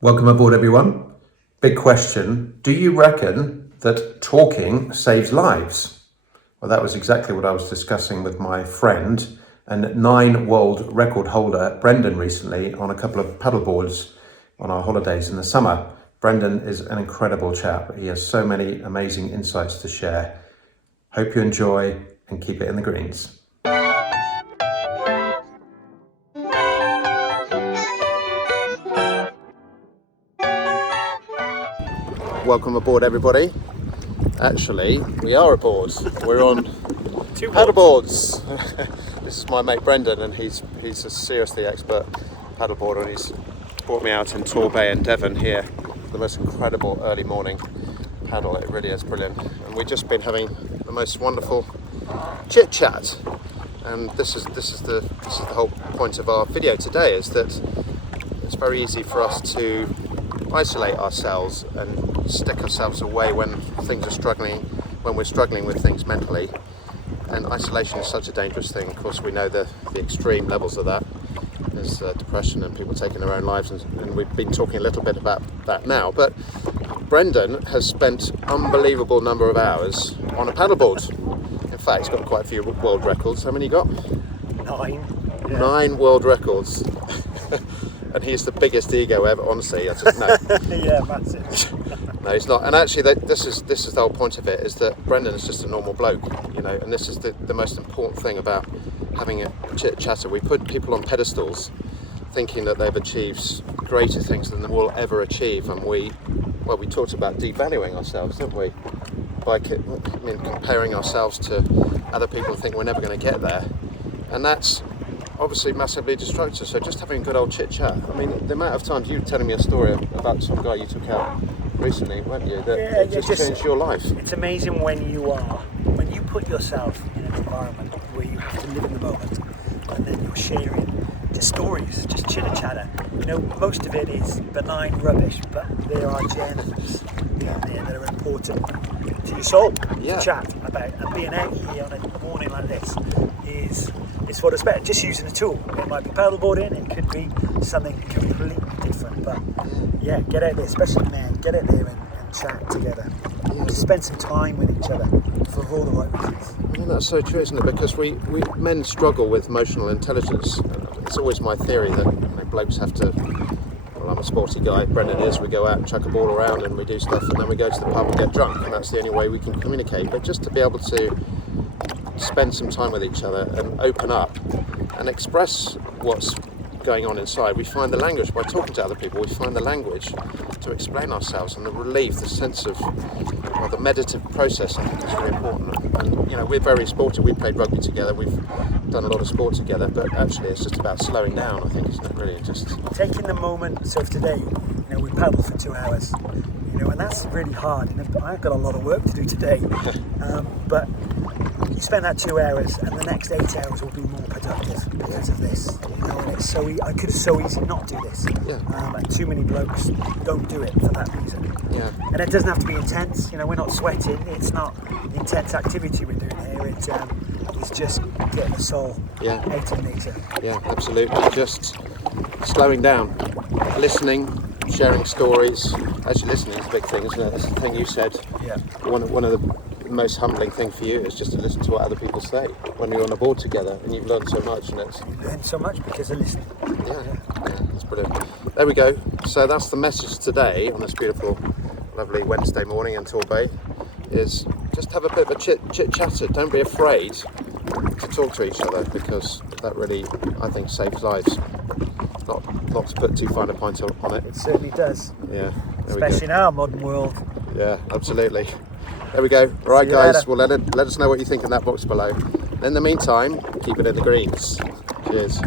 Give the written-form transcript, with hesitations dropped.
Welcome aboard, everyone. Big question. Do you reckon that talking saves lives? Well, that was exactly what I was discussing with my friend and 9 world record holder, Brendon, recently on a couple of paddleboards on our holidays in the summer. Brendon is an incredible chap. He has so many amazing insights to share. Hope you enjoy and keep it in the greens. Welcome aboard, everybody. Actually, we are aboard. We're on paddleboards. This is my mate Brendon, and he's a seriously expert paddleboarder, and he's brought me out in Torbay in Devon here for the most incredible early morning paddle. It really is brilliant, and we've just been having the most wonderful chit chat. And this is the whole point of our video today, is that it's very easy for us to isolate ourselves and stick ourselves away when things are struggling, when we're struggling with things mentally. And isolation is such a dangerous thing. Of course, we know the extreme levels of that. There's depression and people taking their own lives, and we've been talking a little bit about that now. But Brendon has spent unbelievable number of hours on a paddleboard. In fact, he's got quite a few world records. How many you got? 9. Yeah. 9 world records. And he's the biggest ego ever, honestly. I just know. Yeah, massive. No, he's not. And actually, this is the whole point of it, is that Brendon is just a normal bloke, you know. And this is the most important thing about having a chit chatter. We put people on pedestals, thinking that they've achieved greater things than we'll ever achieve, and we talked about devaluing ourselves, didn't we? By comparing ourselves to other people and think we're never going to get there, and that's obviously massively destructive. So just having a good old chit chat. I mean, the amount of times you were telling me a story about some guy you took out recently, weren't you? That just changed your life. It's amazing when you put yourself in an environment where you have to live in the moment, and then you're sharing just stories, just chitter chatter. You know, most of it is benign rubbish, but there are gems in there that are important to your soul. Yeah. To chat about, and being out here on a morning like this is what it's about. Just using a tool. It might be paddleboarding, it could be something completely different. But yeah, get out there, especially men, get out there and chat together. Yeah. Spend some time with each other for all the right reasons. I mean, that's so true, isn't it? Because we men struggle with emotional intelligence. It's always my theory that blokes have to. Well, I'm a sporty guy, Brendon is. We go out and chuck a ball around and we do stuff, and then we go to the pub and get drunk, and that's the only way we can communicate. But just to be able to spend some time with each other and open up and express what's going on inside. We find the language by talking to other people. We find the language to explain ourselves, and the relief, the sense of the meditative process, I think, is really important. And you know, we're very sporty. We played rugby together. We've done a lot of sport together, but actually it's just about slowing down, I think, isn't it? Really, just taking the moment. So today, we paddled for 2 hours, and that's really hard. And I've got a lot of work to do today, but you spend that 2 hours, and the next 8 hours will be more productive because of this. And it's I could so easily not do this. Yeah. And too many blokes don't do it for that reason. Yeah. And it doesn't have to be intense. We're not sweating. It's not intense activity we're doing here. It's just getting the soul out of nature. Yeah, absolutely. Just slowing down, listening, sharing stories. Actually, listening is a big thing, isn't it? That's the thing you said. Yeah. One of the most humbling thing for you is just to listen to what other people say when you're on a board together, and you've learned so much. And you learn so much because of listening. Yeah, that's brilliant. There we go. So that's the message today on this beautiful, lovely Wednesday morning in Torbay, is just have a bit of a chit chatter. Don't be afraid to talk to each other, because that really, I think, saves lives. Not to put too fine a point on it. It certainly does. Yeah. Especially in our modern world. Yeah, absolutely. There we go. All right, guys. Well, let us know what you think in that box below. In the meantime, keep it in the greens. Cheers.